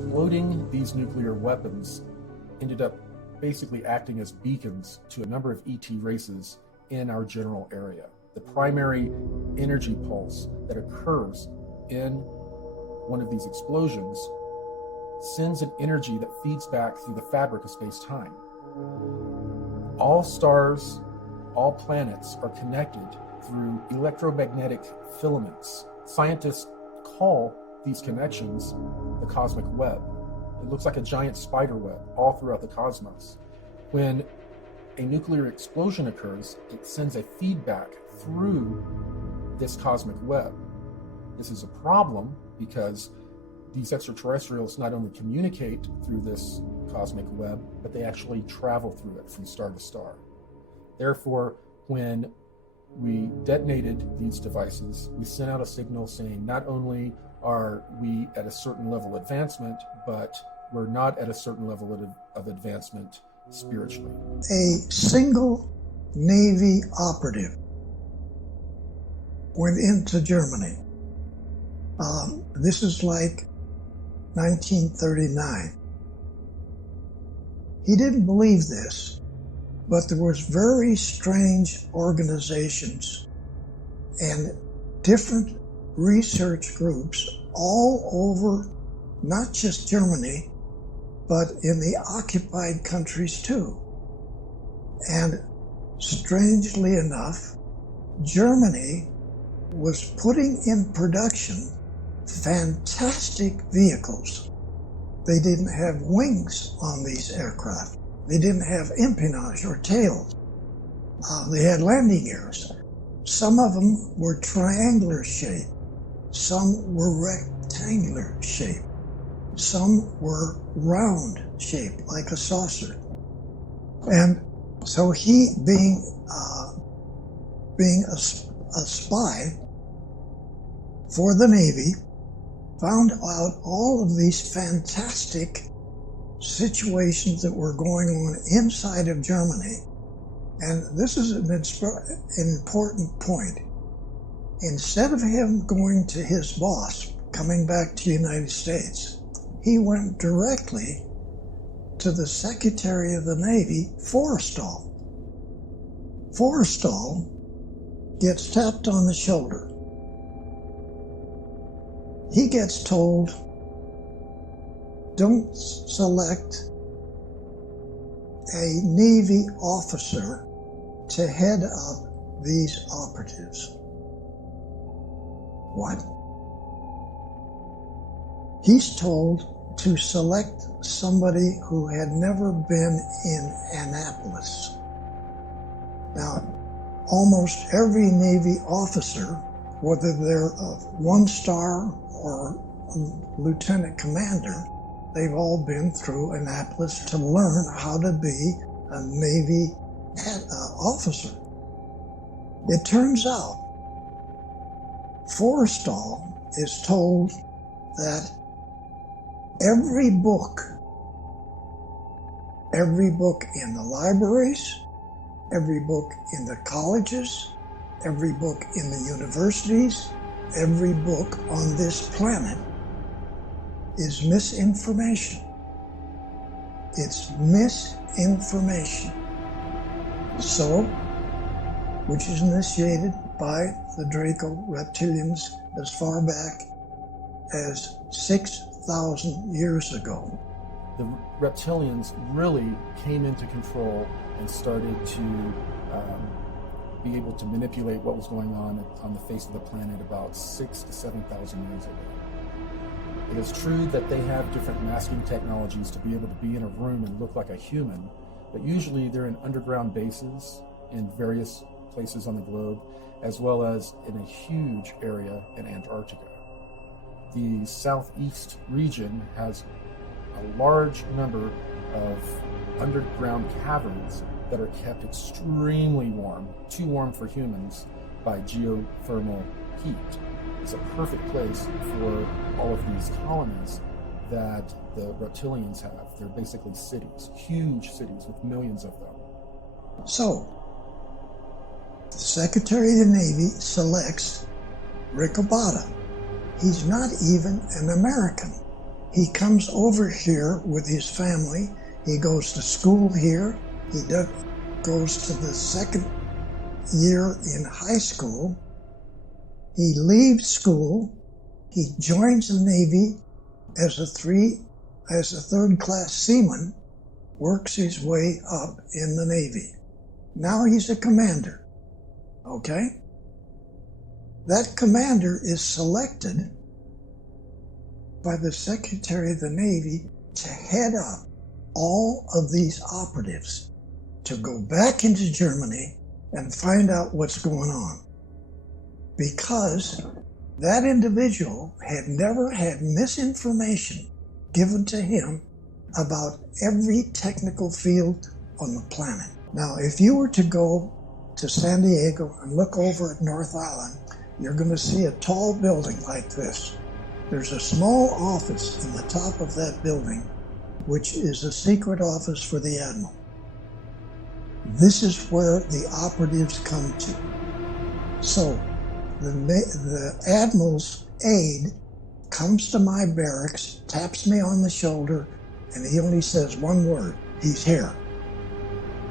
Loading these nuclear weapons ended up basically acting as beacons to a number of ET races in our general area. The primary energy pulse that occurs in one of these explosions sends an energy that feeds back through the fabric of space-time. All stars, all planets are connected through electromagnetic filaments. Scientists call these connections the cosmic web. It looks like a giant spider web all throughout the cosmos. When a nuclear explosion occurs, it sends a feedback through this cosmic web. This is a problem because these extraterrestrials not only communicate through this cosmic web, but they actually travel through it from star to star. Therefore, when we detonated these devices, we sent out a signal saying not only are we at a certain level of advancement, but we're not at a certain level of advancement spiritually. A single Navy operative went into Germany. This is like 1939. He didn't believe this, but there was very strange organizations and different research groups all over, not just Germany, but in the occupied countries too. And strangely enough, Germany was putting in production fantastic vehicles. They didn't have wings on these aircraft. They didn't have empennage or tails. They had landing gears. Some of them were triangular shaped. Some were rectangular shaped. Some were round shaped, like a saucer. And so he, being a spy for the Navy, found out all of these fantastic situations that were going on inside of Germany. And this is an important point. Instead of him going to his boss, coming back to the United States, he went directly to the Secretary of the Navy, Forrestal. Forrestal gets tapped on the shoulder. He gets told, don't select a Navy officer to head up these operatives. What? He's told to select somebody who had never been in Annapolis. Now, almost every Navy officer, whether they're a one-star or a lieutenant commander, they've all been through Annapolis to learn how to be a Navy officer. It turns out Forrestal is told that every book in the libraries, every book in the colleges, every book in the universities, every book on this planet is misinformation. It's misinformation. So, which is initiated by the Draco reptilians as far back as 6,000 years ago. The reptilians really came into control and started to be able to manipulate what was going on the face of the planet about 6,000 to 7,000 years ago. It is true that they have different masking technologies to be able to be in a room and look like a human, but usually they're in underground bases in various places on the globe, as well as in a huge area in Antarctica. The southeast region has a large number of underground caverns that are kept extremely warm, too warm for humans, by geothermal heat. It's a perfect place for all of these colonies that the reptilians have. They're basically cities, huge cities with millions of them. So, the Secretary of the Navy selects Rick Abada. He's not even an American. He comes over here with his family. He goes to school here. He goes to the second year in high school. He leaves school. He joins the Navy as a third-class seaman, works his way up in the Navy. Now he's a commander, okay? That commander is selected by the Secretary of the Navy to head up all of these operatives to go back into Germany and find out what's going on. Because that individual had never had misinformation given to him about every technical field on the planet. Now, if you were to go to San Diego and look over at North Island, you're going to see a tall building like this. There's a small office in the top of that building, which is a secret office for the Admiral. This is where the operatives come to. So the Admiral's aide comes to my barracks, taps me on the shoulder, and he only says one word: he's here.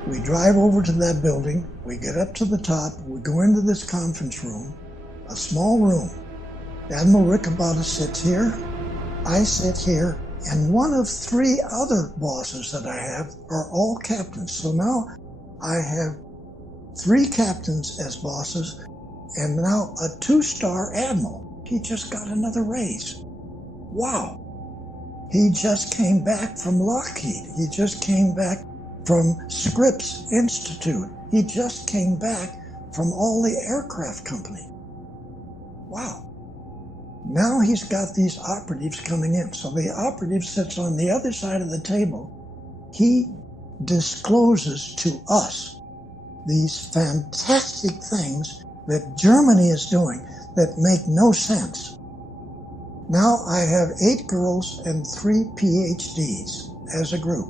We drive over to that building, we get up to the top, we go into this conference room, a small room. Admiral Riccaboni sits here, I sit here, and one of three other bosses that I have are all captains. So now I have three captains as bosses, and now a 2-star admiral. He just got another raise. Wow. He just came back from Lockheed. He just came back from Scripps Institute. He just came back from all the aircraft company. Wow. Now he's got these operatives coming in. So the operative sits on the other side of the table. He discloses to us these fantastic things that Germany is doing that make no sense. Now I have 8 girls and 3 PhDs as a group.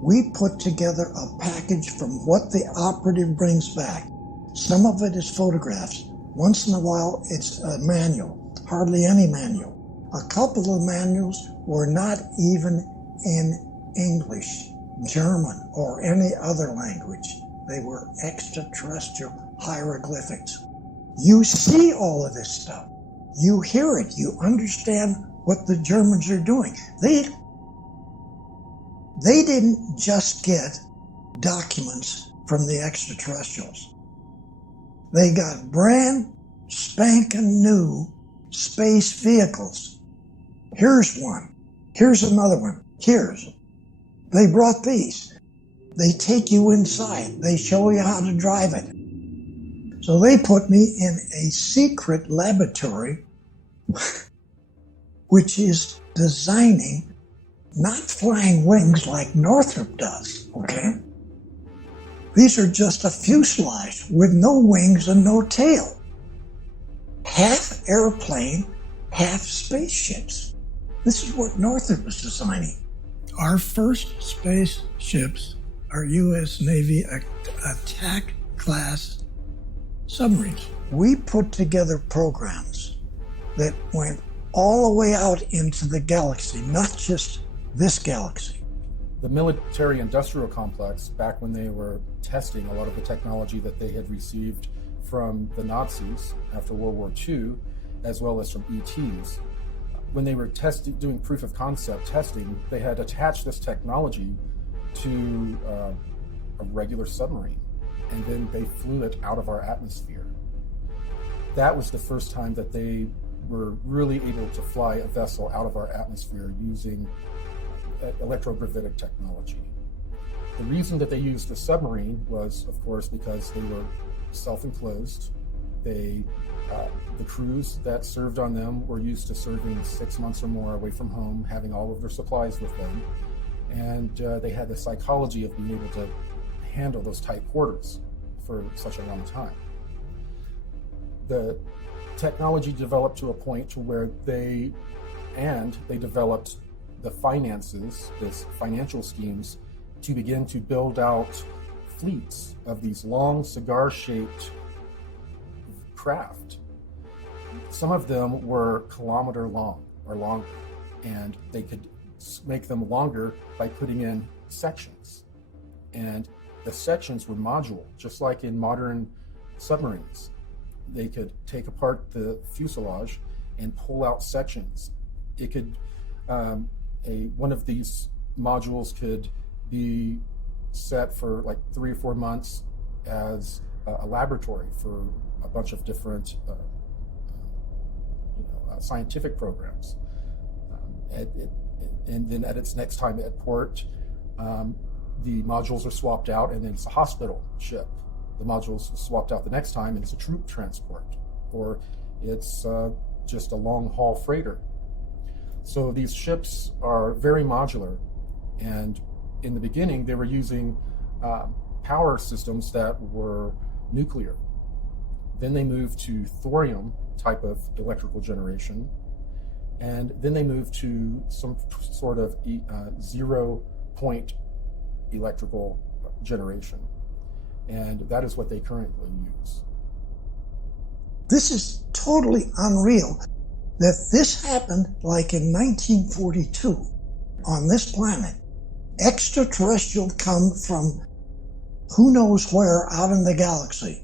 We put together a package from what the operative brings back. Some of it is photographs. Once in a while it's a manual, hardly any manual. A couple of manuals were not even in English, German, or any other language. They were extraterrestrial hieroglyphics. You see all of this stuff. You hear it. You understand what the Germans are doing. They didn't just get documents from the extraterrestrials. They got brand spanking new space vehicles. Here's one. Here's another one. Here's. They brought these. They take you inside. They show you how to drive it. So they put me in a secret laboratory which is designing not flying wings like Northrop does, okay? These are just a fuselage with no wings and no tail. Half airplane, half spaceships. This is what Northrop was designing. Our first spaceships are U.S. Navy attack class submarines. We put together programs that went all the way out into the galaxy, not just this galaxy. The military-industrial complex, back when they were testing a lot of the technology that they had received from the Nazis after World War II, as well as from ETs, when they were doing proof of concept testing, they had attached this technology to a regular submarine, and then they flew it out of our atmosphere. That was the first time that they were really able to fly a vessel out of our atmosphere using electrogravitic technology. The reason that they used the submarine was, of course, because they were self-enclosed. The crews that served on them were used to serving 6 months or more away from home, having all of their supplies with them, and they had the psychology of being able to handle those tight quarters for such a long time. The technology developed to a point to where they developed the finances, this financial schemes, to begin to build out fleets of these long cigar-shaped craft. Some of them were kilometer long or longer. and they could make them longer by putting in sections. And the sections were modular, just like in modern submarines. They could take apart the fuselage and pull out sections. It could, one of these modules could be set for like 3 or 4 months as a laboratory for a bunch of different scientific programs. And then at its next time at port, the modules are swapped out, and then it's a hospital ship. The modules swapped out the next time, and it's a troop transport, or it's just a long haul freighter. So these ships are very modular, and in the beginning they were using power systems that were nuclear. Then they moved to thorium type of electrical generation, and then they moved to some sort of zero point electrical generation. And that is what they currently use. This is totally unreal that this happened like in 1942 on this planet. Extraterrestrial come from who knows where out in the galaxy.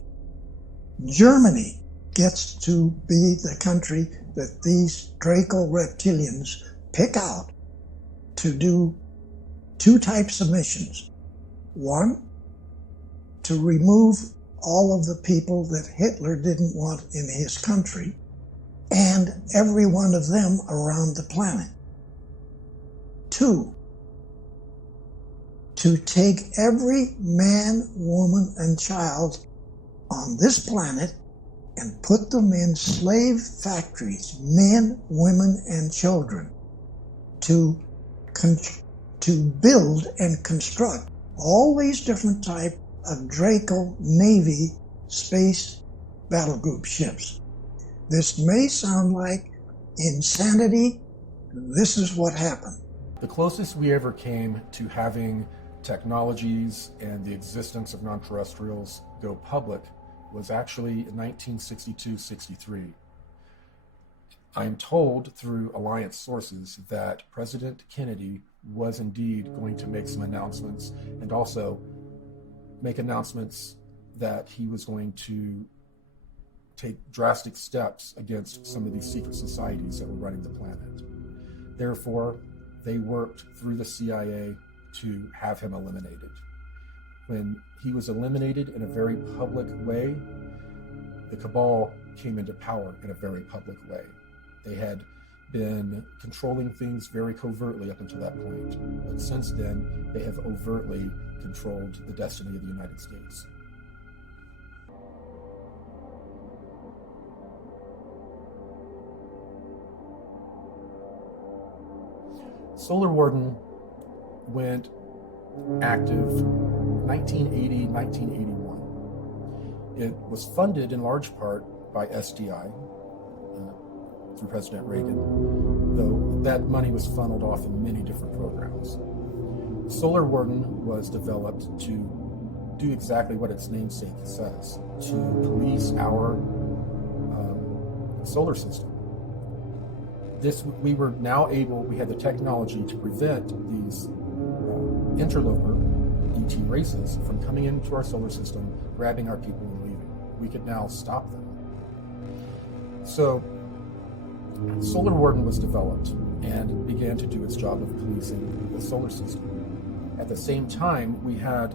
Germany gets to be the country that these Draco reptilians pick out to do 2 types of missions. One, to remove all of the people that Hitler didn't want in his country, and every one of them around the planet. 2, to take every man, woman, and child on this planet and put them in slave factories, men, women, and children, to build and construct all these different types of Draco Navy space battle group ships. This may sound like insanity. This is what happened. The closest we ever came to having technologies and the existence of non-terrestrials go public was actually in 1962-63. I'm told through Alliance sources that President Kennedy was indeed going to make some announcements, and also make announcements that he was going to take drastic steps against some of these secret societies that were running the planet. Therefore, they worked through the CIA to have him eliminated. When he was eliminated in a very public way, the cabal came into power in a very public way. They had been controlling things very covertly up until that point, but since then, they have overtly controlled the destiny of the United States. Solar Warden went active 1980, 1981. It was funded in large part by SDI through President Reagan, though that money was funneled off in many different programs. Solar Warden was developed to do exactly what its namesake says, to police our solar system. We had the technology to prevent these interloper ET races from coming into our solar system, grabbing our people and leaving. We could now stop them. So Solar Warden was developed and began to do its job of policing the solar system. At the same time, we had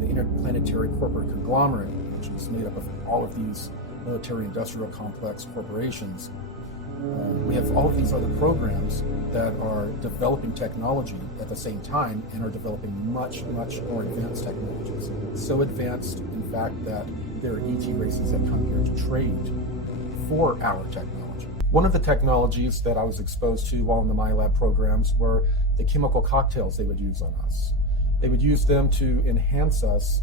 the Interplanetary Corporate Conglomerate, which was made up of all of these military-industrial complex corporations. We have all of these other programs that are developing technology at the same time and are developing much, much more advanced technologies. So advanced, in fact, that there are ET races that come here to trade for our technology. One of the technologies that I was exposed to while in the MyLab programs were the chemical cocktails they would use on us. They would use them to enhance us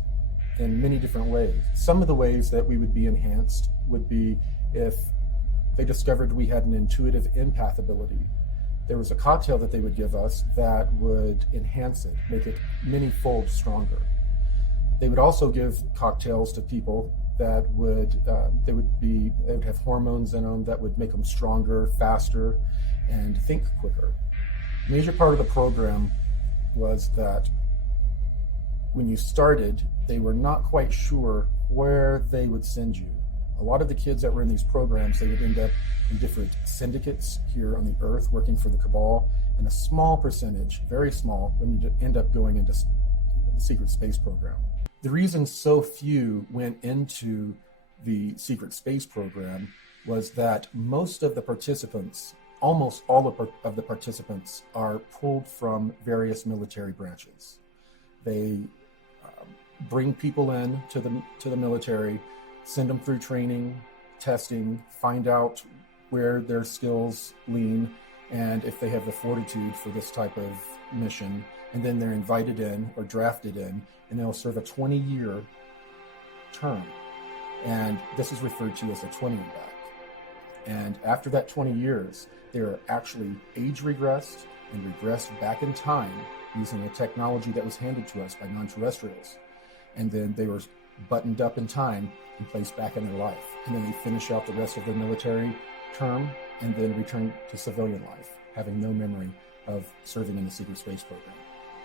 in many different ways. Some of the ways that we would be enhanced would be if they discovered we had an intuitive empath ability. There was a cocktail that they would give us that would enhance it, make it many-fold stronger. They would also give cocktails to people that would have hormones in them that would make them stronger, faster, and think quicker. Major part of the program was that when you started, they were not quite sure where they would send you. A lot of the kids that were in these programs, they would end up in different syndicates here on the Earth working for the Cabal, and a small percentage, very small, would end up going into the secret space program. The reason so few went into the secret space program was that most of the participants, almost all of the participants, are pulled from various military branches. They bring people in to the military, send them through training, testing, find out where their skills lean, and if they have the fortitude for this type of mission, and then they're invited in or drafted in, and they'll serve a 20-year term. And this is referred to as a 20 and back. And after that 20 years, they are actually age regressed and regressed back in time using the technology that was handed to us by non-terrestrials. And then they were buttoned up in time and placed back in their life. And then they finish out the rest of their military term and then return to civilian life, having no memory of serving in the secret space program.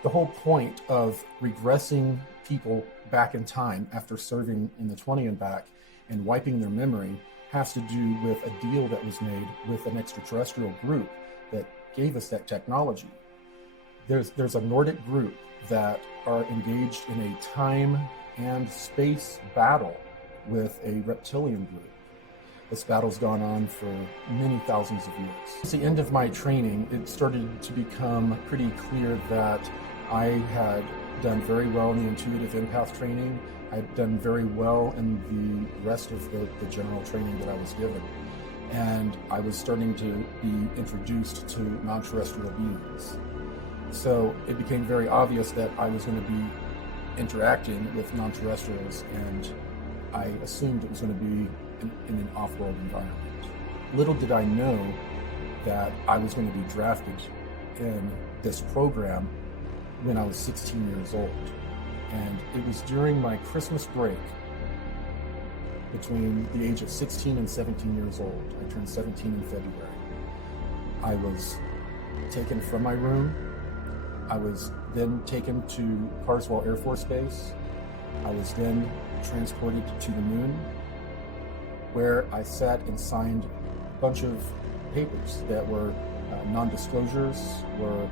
The whole point of regressing people back in time after serving in the 20 and back and wiping their memory has to do with a deal that was made with an extraterrestrial group that gave us that technology. There's a Nordic group that are engaged in a time and space battle with a reptilian group. This battle's gone on for many thousands of years. At the end of my training, it started to become pretty clear that I had done very well in the intuitive empath training. I'd done very well in the rest of the general training that I was given. And I was starting to be introduced to non-terrestrial beings. So it became very obvious that I was going to be interacting with non-terrestrials, and I assumed it was going to be in an off-world environment. Little did I know that I was going to be drafted in this program when I was 16 years old. And it was during my Christmas break between the age of 16 and 17 years old. I turned 17 in February. I was taken from my room. I was then taken to Carswell Air Force Base. I was then transported to the moon, where I sat and signed a bunch of papers that were non-disclosures, were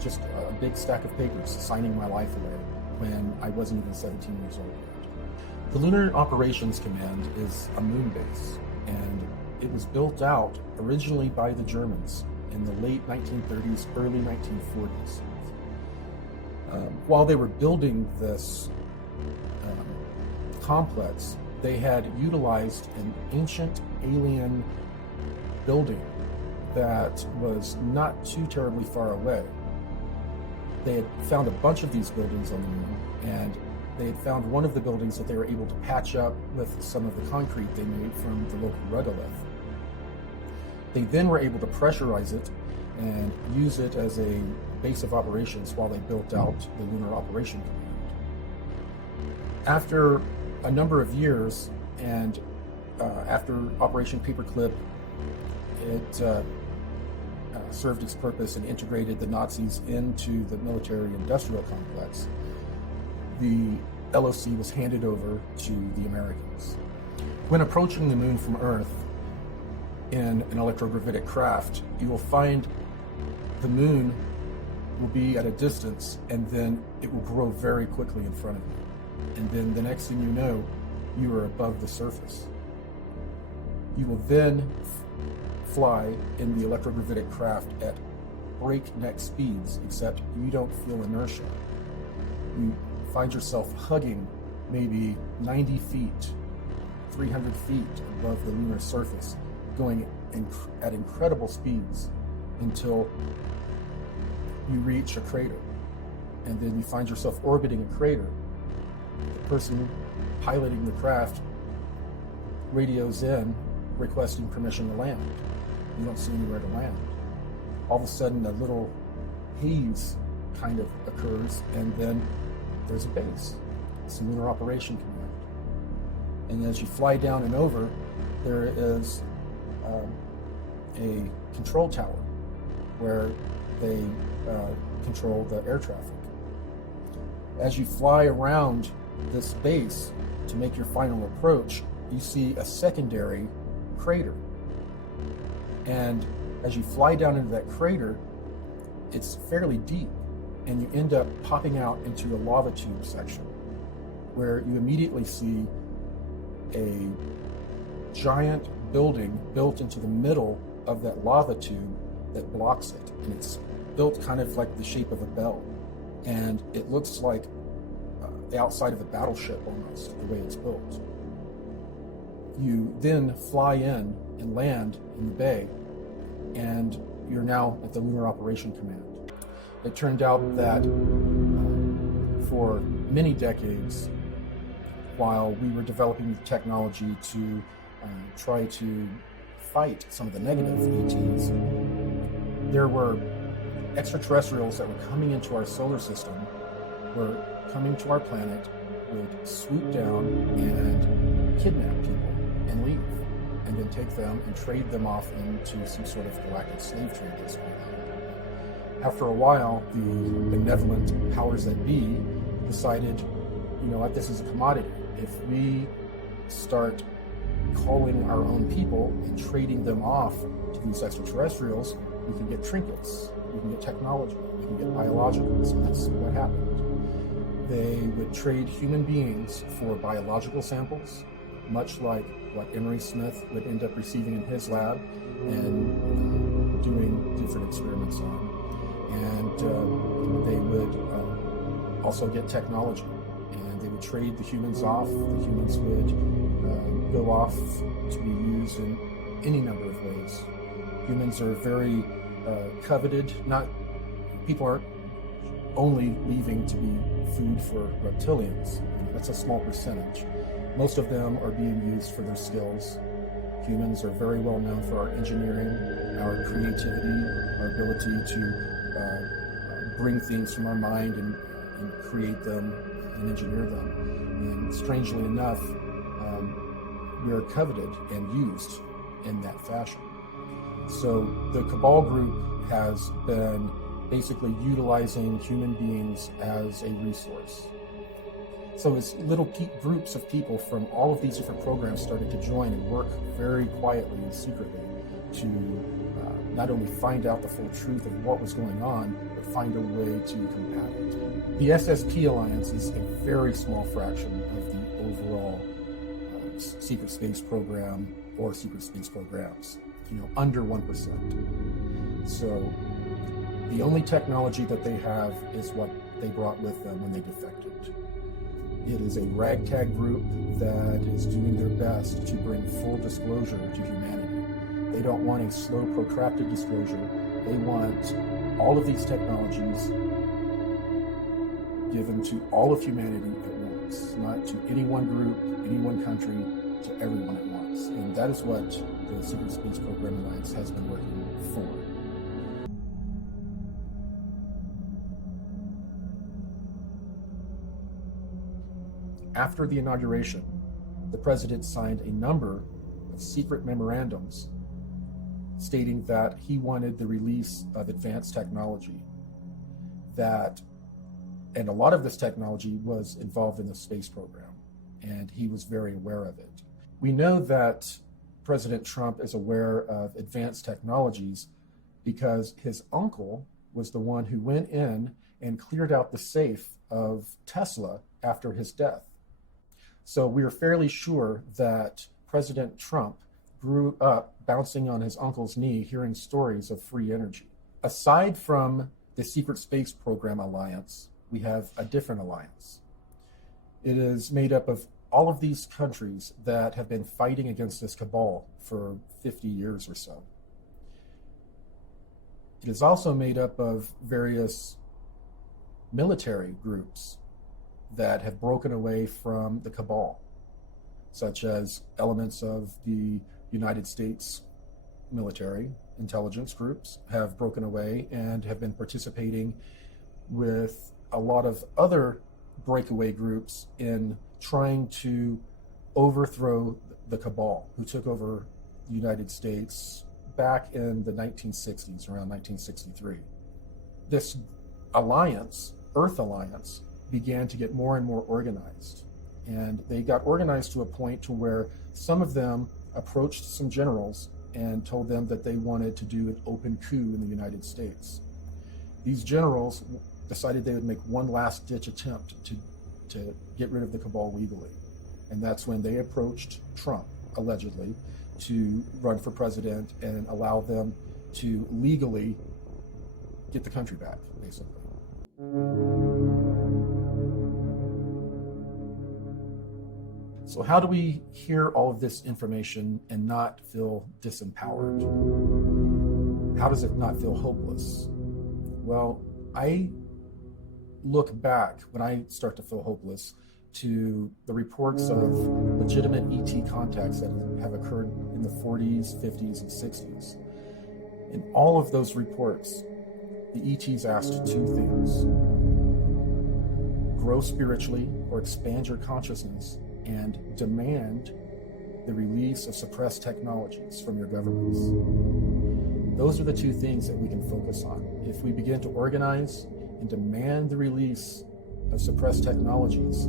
just a big stack of papers signing my life away when I wasn't even 17 years old yet. The Lunar Operations Command is a moon base, and it was built out originally by the Germans in the late 1930s, early 1940s. While they were building this complex, they had utilized an ancient alien building that was not too terribly far away. They had found a bunch of these buildings on the moon, and they had found one of the buildings that they were able to patch up with some of the concrete they made from the local regolith. They then were able to pressurize it and use it as a base of operations while they built out the Lunar Operation Command. After a number of years, and after Operation Paperclip, it served its purpose and integrated the Nazis into the military-industrial complex. The LOC was handed over to the Americans. When approaching the moon from Earth in an electrogravitic craft, you will find the moon will be at a distance, and then it will grow very quickly in front of you. And then the next thing you know, you are above the surface. You will then fly in the electrogravitic craft at breakneck speeds, except you don't feel inertia. You find yourself hugging maybe 90 feet, 300 feet above the lunar surface, going at incredible speeds until you reach a crater. And then you find yourself orbiting a crater. The person piloting the craft radios in requesting permission to land. You don't see anywhere to land. All of a sudden, a little haze kind of occurs, and then there's a base. It's the Lunar Operation Command. And as you fly down and over, there is a control tower where they control the air traffic. As you fly around this base to make your final approach, you see a secondary crater. And as you fly down into that crater, it's fairly deep, and you end up popping out into a lava tube section where you immediately see a giant building built into the middle of that lava tube that blocks it. And it's built kind of like the shape of a bell. And it looks like the outside of a battleship almost, the way it's built. You then fly in and land in the bay, and you're now at the Lunar Operation Command. It turned out that for many decades, while we were developing the technology to try to fight some of the negative ETs, there were extraterrestrials that were coming into our solar system, were coming to our planet, would swoop down and kidnap people and leave, and then take them and trade them off into some sort of galactic slave trade that's going on. After a while, the benevolent powers that be decided, you know what, this is a commodity. If we start calling our own people and trading them off to these extraterrestrials, we can get trinkets, we can get technology, we can get biologicals, and that's what happened. They would trade human beings for biological samples, much like what Emery Smith would end up receiving in his lab and doing different experiments on. And they would also get technology, and they would trade the humans off. The humans would go off to be used in any number of ways. Humans are very coveted. People aren't only leaving to be food for reptilians. That's a small percentage. Most of them are being used for their skills. Humans are very well known for our engineering, our creativity, our ability to bring things from our mind and create them and engineer them. And strangely enough, we are coveted and used in that fashion. So the Cabal group has been basically utilizing human beings as a resource. So as little groups of people from all of these different programs started to join and work very quietly and secretly to not only find out the full truth of what was going on, but find a way to combat it. The SSP Alliance is a very small fraction of the overall secret space program or secret space programs, under 1%. So the only technology that they have is what they brought with them when they defected. It is a ragtag group that is doing their best to bring full disclosure to humanity. They don't want a slow, protracted disclosure. They want all of these technologies given to all of humanity at once, not to any one group, any one country, to everyone at once. And that is what the Secret Space Program Alliance has been working for. After the inauguration, the president signed a number of secret memorandums stating that he wanted the release of advanced technology, and a lot of this technology was involved in the space program, and he was very aware of it. We know that President Trump is aware of advanced technologies because his uncle was the one who went in and cleared out the safe of Tesla after his death. So we are fairly sure that President Trump grew up bouncing on his uncle's knee, hearing stories of free energy. Aside from the Secret Space Program Alliance, we have a different alliance. It is made up of all of these countries that have been fighting against this cabal for 50 years or so. It is also made up of various military groups that have broken away from the cabal, such as elements of the United States military intelligence groups have broken away and have been participating with a lot of other breakaway groups in trying to overthrow the cabal, who took over the United States back in the 1960s, around 1963. This alliance, Earth Alliance, began to get more and more organized. And they got organized to a point to where some of them approached some generals and told them that they wanted to do an open coup in the United States. These generals decided they would make one last ditch attempt to get rid of the cabal legally. And that's when they approached Trump, allegedly, to run for president and allow them to legally get the country back, basically. So how do we hear all of this information and not feel disempowered? How does it not feel hopeless? Well, I look back when I start to feel hopeless to the reports of legitimate ET contacts that have occurred in the 40s, 50s, and 60s. In all of those reports, the ETs asked two things: grow spiritually or expand your consciousness, and demand the release of suppressed technologies from your governments. Those are the two things that we can focus on. If we begin to organize and demand the release of suppressed technologies,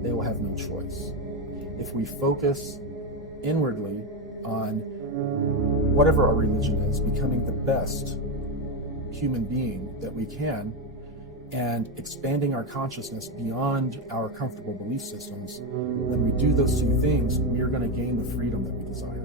they will have no choice. If we focus inwardly on whatever our religion is, becoming the best human being that we can, and expanding our consciousness beyond our comfortable belief systems, when we do those two things, we are going to gain the freedom that we desire.